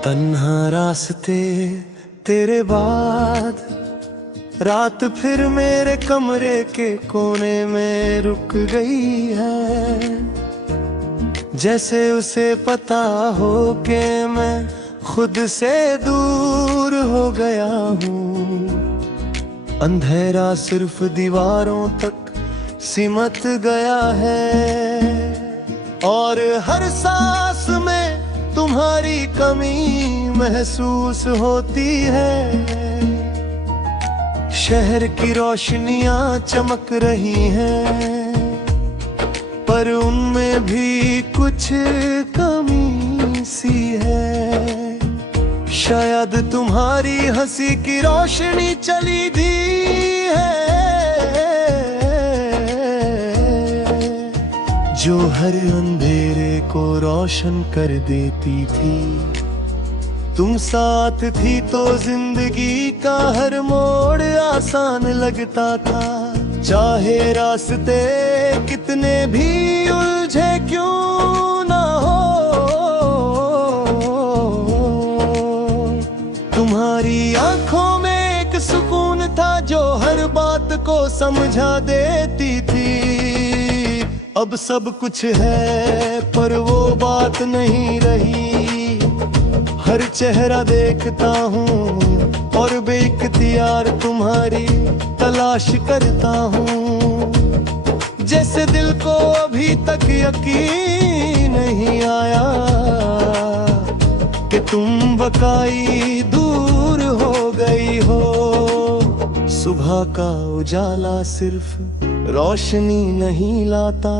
तन्हा रास्ते तेरे बाद रात फिर मेरे कमरे के कोने में रुक गई है। जैसे उसे पता हो कि मैं खुद से दूर हो गया हूँ। अंधेरा सिर्फ दीवारों तक सिमट गया है और हर सांस में तुम्हारी कमी महसूस होती है। शहर की रोशनियां चमक रही हैं, पर उनमें भी कुछ कमी सी है। शायद तुम्हारी हंसी की रोशनी चली दी है, जो हर अंधेरे को रोशन कर देती थी। तुम साथ थी तो जिंदगी का हर मोड़ आसान लगता था। चाहे रास्ते कितने भी उलझे क्यों ना हो, तुम्हारी आंखों में एक सुकून था जो हर बात को समझा देती थी। अब सब कुछ है पर वो बात नहीं रही। हर चेहरा देखता हूँ और बेइख्तियार तुम्हारी तलाश करता हूँ। जैसे दिल को अभी तक यकीन नहीं आया कि तुम बकाई दूर हो गई हो। सुबह का उजाला सिर्फ रोशनी नहीं लाता,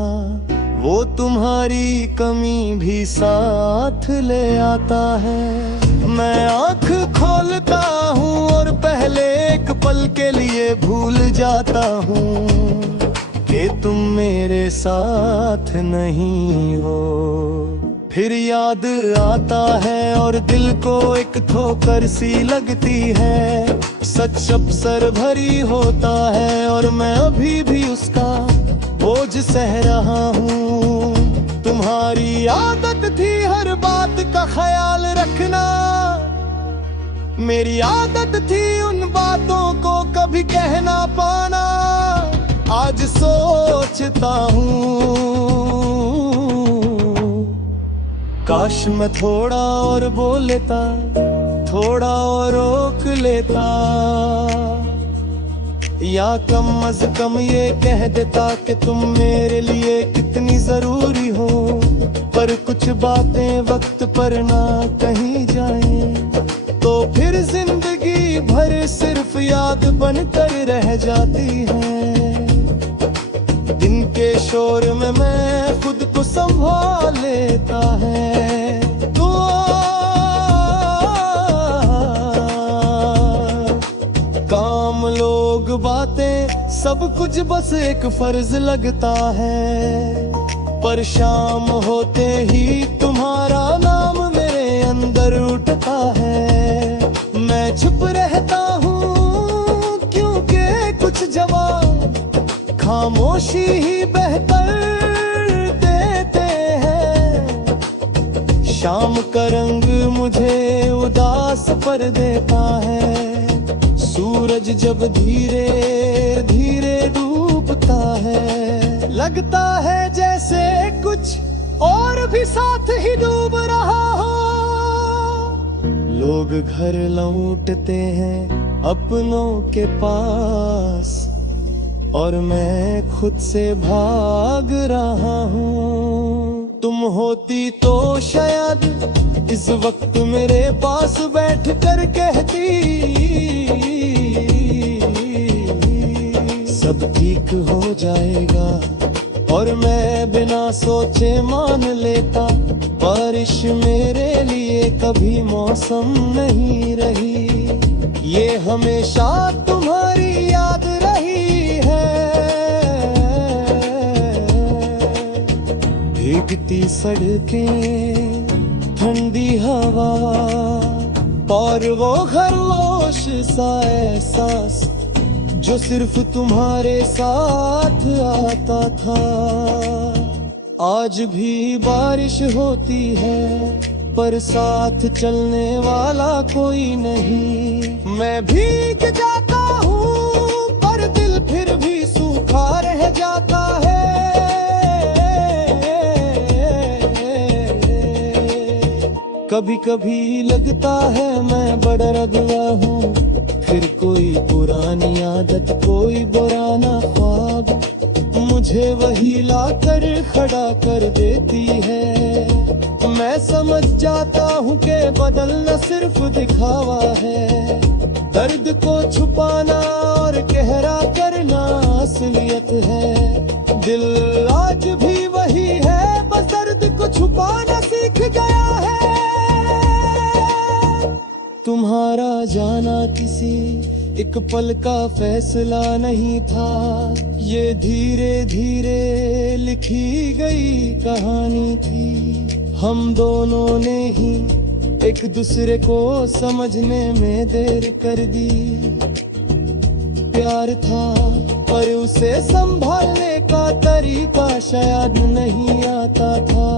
वो तुम्हारी कमी भी साथ ले आता है। मैं आँख खोलता हूँ और पहले एक पल के लिए भूल जाता हूँ कि तुम मेरे साथ नहीं हो। फिर याद आता है और दिल को एक ठोकर सी लगती है। सच अवसर भरी होता है और मैं अभी भी उसका बोझ सह रहा हूँ। तुम्हारी आदत थी हर बात का ख्याल रखना, मेरी आदत थी उन बातों को कभी कह ना पाना। आज सोचता हूँ काश मैं थोड़ा और बोल लेता, थोड़ा और रोक लेता, या कम अज कम ये कह देता कि तुम मेरे लिए कितनी जरूरी हो। पर कुछ बातें वक्त पर ना कहीं जाएं तो फिर जिंदगी भर सिर्फ याद बनकर रह जाती है। दिन के शोर में मैं खुद को संभाल लेता है। काम लोग बातें सब कुछ बस एक फर्ज लगता है, पर शाम होते ही तुम्हारा नाम मेरे अंदर उठता है। मैं चुप रहता हूँ क्योंकि कुछ जवाब खामोशी ही बेहतर देते हैं। शाम का रंग मुझे उदास पर देता है। सूरज जब धीरे धीरे डूबता है, लगता है जैसे कुछ और भी साथ ही डूब रहा हो। लोग घर लौटते हैं अपनों के पास और मैं खुद से भाग रहा हूँ। तुम होती तो शायद इस वक्त मेरे पास बैठ कर कहती सब ठीक हो जाएगा, और मैं बिना सोचे मान लेता। बारिश मेरे लिए कभी मौसम नहीं रही, ये हमेशा तुम्हारी याद रही है। भीगती सड़कें, ठंडी हवा और वो खामोश सा एहसास जो सिर्फ तुम्हारे साथ आता था। आज भी बारिश होती है पर साथ चलने वाला कोई नहीं। मैं भीग जाता हूँ पर दिल फिर भी सूखा रह जाता है। कभी कभी लगता है मैं बड़ा रगड़ा हूँ, फिर कोई पुरानी आदत कोई पुराना ख्वाब मुझे वही लाकर खड़ा कर देती है। मैं समझ जाता हूँ कि बदलना सिर्फ दिखावा है, दर्द को छुपाना और गहरा करना असलियत है। दिल आज भी वही है, बस दर्द को छुपाना सीख गया है। तुम्हारा जाना किसी एक पल का फैसला नहीं था, ये धीरे धीरे लिखी गई कहानी थी। हम दोनों ने ही एक दूसरे को समझने में देर कर दी। प्यार था पर उसे संभालने का तरीका शायद नहीं आता था,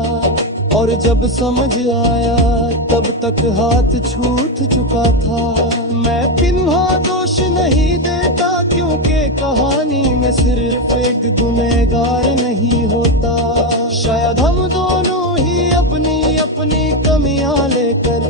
और जब समझ आया तब तक हाथ छूट चुका था। मैं पिन्हा दोष नहीं देता क्योंकि कहानी में सिर्फ एक गुनहगार नहीं होता। शायद हम दोनों ही अपनी अपनी कमियां लेकर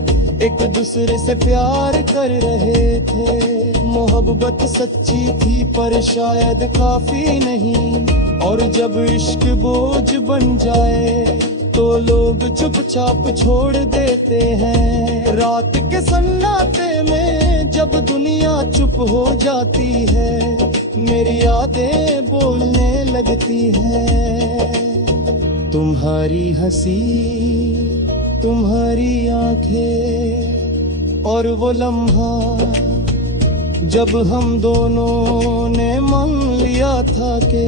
एक दूसरे से प्यार कर रहे थे। मोहब्बत सच्ची थी पर शायद काफी नहीं, और जब इश्क बोझ बन जाए तो लोग चुपचाप छोड़ देते हैं। रात के सन्नाटे में जब दुनिया चुप हो जाती है, मेरी यादें बोलने लगती हैं। तुम्हारी हंसी, तुम्हारी आंखें और वो लम्हा जब हम दोनों ने मान लिया था कि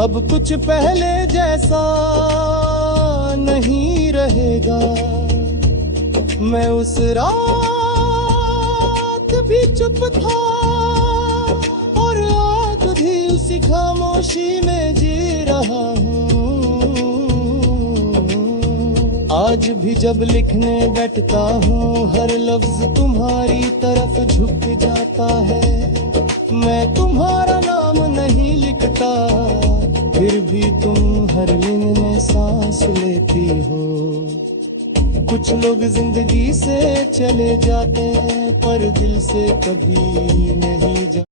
अब कुछ पहले जैसा नहीं रहेगा। मैं उस रात भी चुप था और आज भी उसी खामोशी में जी रहा हूँ। आज भी जब लिखने बैठता हूँ हर लफ्ज तुम्हारी तरफ झुक जाता है। मैं तुम्हारा नाम नहीं लिखता फिर भी तुम हर दिन में सांस लेती हो। कुछ लोग जिंदगी से चले जाते हैं पर दिल से कभी नहीं जाते।